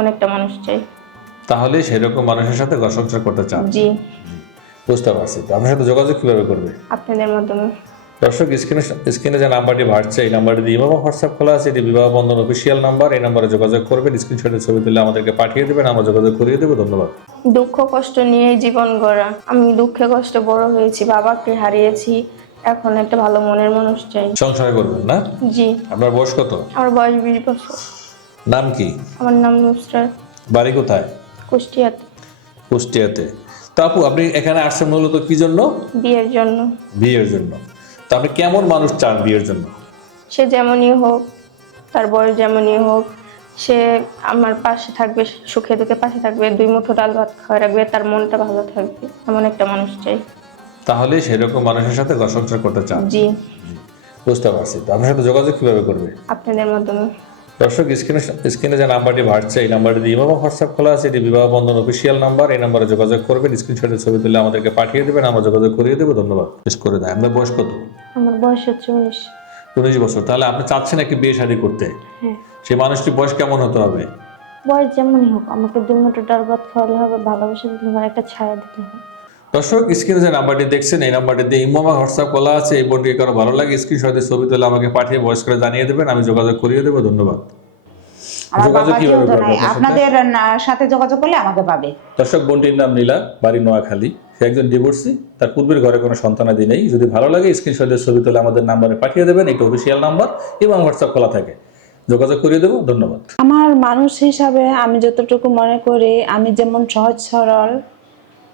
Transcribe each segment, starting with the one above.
অনেকটা মানুষ চাই। তাহলে সেরকম মানুষের সাথে ঘর সংসার করতে চান? জি। বুঝতে পারছি। তো আপনার সাথে যোগাযোগ কিভাবে করবে? আপনাদের মাধ্যমে। দর্শক, স্ক্রিনে যে নাম্বারটি বাড়ছে এই নাম্বারটি দিয়ে ইমাম হোয়াটসঅ্যাপ খোলা আছে, এটি বিবাহ বন্ধন অফিসিয়াল নাম্বার। এই নাম্বারে যোগাযোগ করবেন, স্ক্রিনশটের ছবি তুলে আমাদেরকে পাঠিয়ে দেবেন, আমরা যোগাযোগ করিয়ে দেবো। ধন্যবাদ। দুঃখ কষ্ট নিয়ে জীবন গড়া, আমি দুঃখে কষ্টে বড় হয়েছি, বাবাকে হারিয়েছি, এখন একটা ভালো মনের মানুষ চাই। সংসার করবেন না? জি। আপনার বয়স কত? আমার বয়স 20 বছর। নাম কি? আমার নাম নুসরাত। বাড়ি কোথায়? কুষ্টিয়াতে। কুষ্টিয়াতে। তো আপু, আপনি এখানে আসছেন মূলত কি জন্য? বিয়ের জন্য। বিয়ের জন্য। তো আপনি কেমন মানুষ চান বিয়ের জন্য? সে যেমনই হোক, তার বয়স যেমনই হোক, সে আমার পাশে থাকবে, সুখে দুঃখে পাশে থাকবে, দুই মুঠো ডাল ভাত খাওয়া রাখবে, তার মনটা ভালো থাকবে, এমন একটা মানুষ চাই। তাহলে সেরকম মানুষের সাথে ঘর সংসার করতে চান? জি। বুঝতে পারছি। তো আপনার সাথে যোগাযোগ কিভাবে করবে? আপনাদের মাধ্যমে। দর্শক, স্ক্রিনে যে নাম্বারটি বাড়ছে এই নাম্বারটি দিয়ে ইমাম হোয়াটসঅ্যাপ খোলা আছে, এটি বিবাহ বন্ধন অফিসিয়াল নাম্বার। এই নাম্বারে যোগাযোগ করবেন, স্ক্রিনশটের ছবি তুলে আমাদেরকে পাঠিয়ে দেবেন, আমরা যোগাযোগ করিয়ে দেবো। ধন্যবাদ। বেশ করে দেয়। আপনার বয়স কত? আমার বয়স হচ্ছে 19। 19 বছর। তাহলে আপনি চাচ্ছেন একটি বিয়ে শাদী করতে? হ্যাঁ। সেই মানুষটির বয়স কেমন হতে হবে? বয়স যেমনই হোক, আমাকে দুই মুঠো ডাল ভাত খাওয়ালে হবে, ভালোবাসা দিলে হবে, একটা ছায়া দিতে হবে। দর্শক, স্ক্রিনে যে নাম্বারটি দেখছেন এই নাম্বারটি দিয়ে ইমো বা হোয়াটসঅ্যাপ খোলা আছে। এই বোনটি কারো ভালো লাগে স্ক্রিনশটের ছবি তুলে আমাকে পাঠিয়ে ভয়েস করে জানিয়ে দেবেন, আমি যোগাযোগ করিয়ে দেবো। ধন্যবাদ। আমার যোগাযোগ বাবা কিভাবে যেহেতু করবে নাই, আপনার সাথে? আপনাদের সাথে যোগাযোগ করলে আমাকে পাবে। দর্শক, বোনটির নাম নীলা, বাড়ি নোয়াখালী। সে একজন ডিভোর্সি, তার পূর্বের ঘরে কোনো সন্তানাদি নেই। যদি ভালো লাগে স্ক্রিনশটের ছবি তুলে আমাদের নাম্বারে পাঠিয়ে দেবেন, এটা অফিসিয়াল নাম্বার এবং হোয়াটসঅ্যাপ খোলা থাকে, যোগাযোগ করিয়ে দেবো। ধন্যবাদ। আমার মানুষ হিসাবে আমি যতটুকু মনে করি, আমি যেমন সহজ সরল,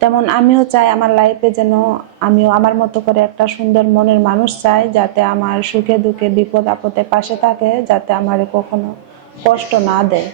তেমন আমিও চাই আমার লাইফে যেন আমিও আমার মতো করে একটা সুন্দর মনের মানুষ চাই, যাতে আমার সুখে দুঃখে বিপদ আপদে পাশে থাকে, যাতে আমার কখনো কষ্ট না দেয়।